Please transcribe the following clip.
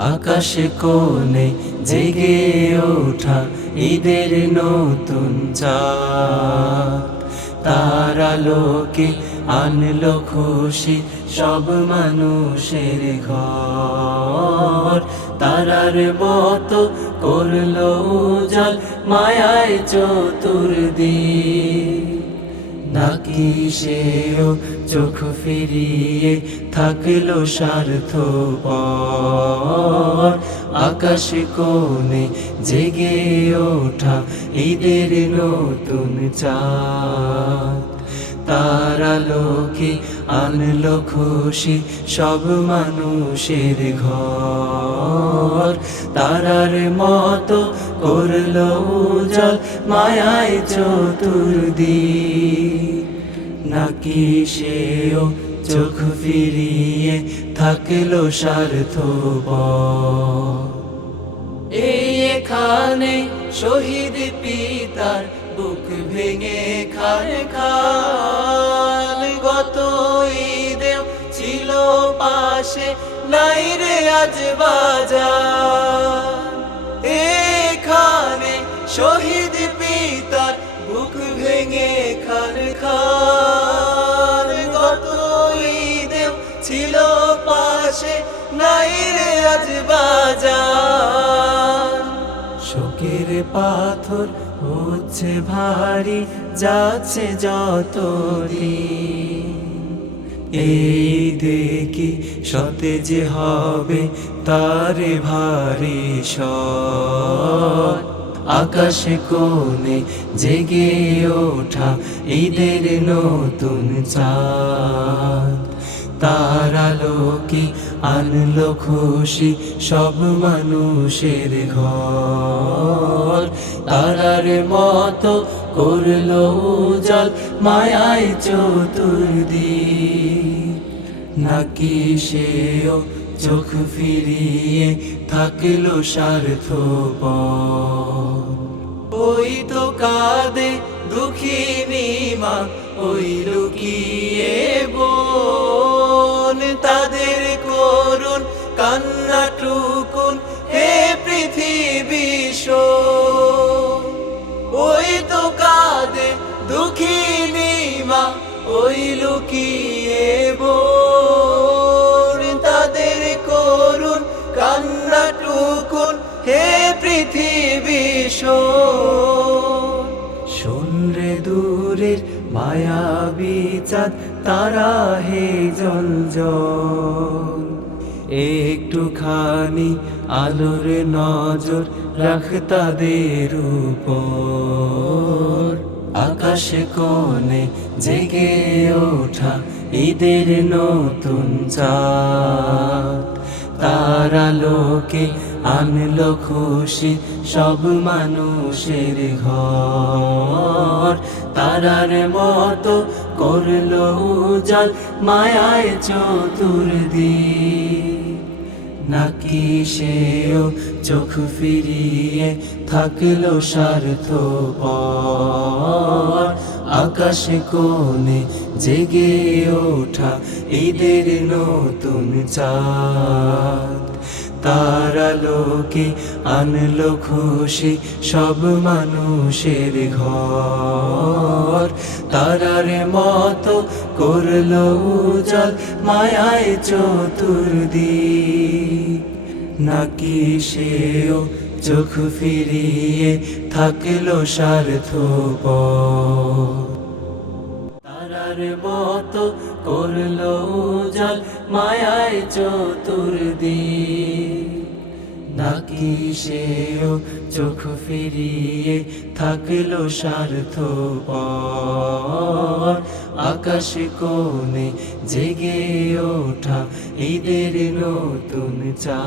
আকাশে কোণে জেগে ওঠা ঈদের নতুন চাঁদ। তার আনলো খুশি সব মানুষের ঘর। তারার মতো করল জল মায়ায় চতুর্দিক। নাকি সেও চোখ ফিরিয়ে থাকল স্বার্থ আকাশ কোণে জেগে ওঠা ঈদের নতুন চাঁদ। তারা লোকে আনলো খুশি সব মানুষের ঘর। তারার মতো করল জল মায়ায় চতুর্দিক। নাকি সেও চোখ ফিরিয়ে থাকল স্বার্থ এই এখানে শহীদ পিতার বুক ভেঙে খান খান গত ঈদে ছিল পাশে, নাই রে আজ বাজার। এখানে শহীদ নাই রে আজ বাজার। শোকের পাথর হচ্ছে ভারী, যাচ্ছে যত এই দেখি সতেজ হবে তারে ভারী সৎ আকাশে কোণে জেগে ওঠা ঈদের নতুন চাঁদ। তার আলোকে আনলো খুশি সব মানুষের ঘর। তারার মতো করল জল মায়ায় চতুর্দিক। নাকি সেও চোখ ফিরিয়ে থাকল স্বার্থ ওই তো কাঁদে দুঃখিনী মা, ওই লুকিয়ে বোন তাদের করুন কান্নাটুকুন হে পৃথিবী। ওই তো কাঁদে দুঃখিনী মা, ওই লুকিয়ে তাদের করুন কান্নাটুকুন হে পৃথিবী শোন। শোন রে দূরের মায়াবী চাঁদ তারা হে জল একটুখানি আলোর নজর রাখ তাদের উপর। আকাশ কোণে জেগে ওঠা ঈদের নতুন চাঁদ। তারা লোকে আনলো খুশি সব মানুষের ঘর। তারার মতো করল জল মায়ায় চতুর্দিক নাকি সেও চোখ ফিরিয়ে থাকল স্বার্থ আকাশ কোণে জেগে ওঠা ঈদের নতুন চাঁদ। তারা লোকে আনলো খুশি সব মানুষের ঘর। তারার মতো করল জল মায়ায় চতুর্দিক। নাকি সেও চোখ ফিরিয়ে থাকল স্বার্থ তারার মতো করল জল মায়ায় চতুর্দিক। নাকি সেও চোখ ফিরিয়ে থাকল স্বার্থ আকাশ কোণে জেগে ওঠা ঈদের নতুন চা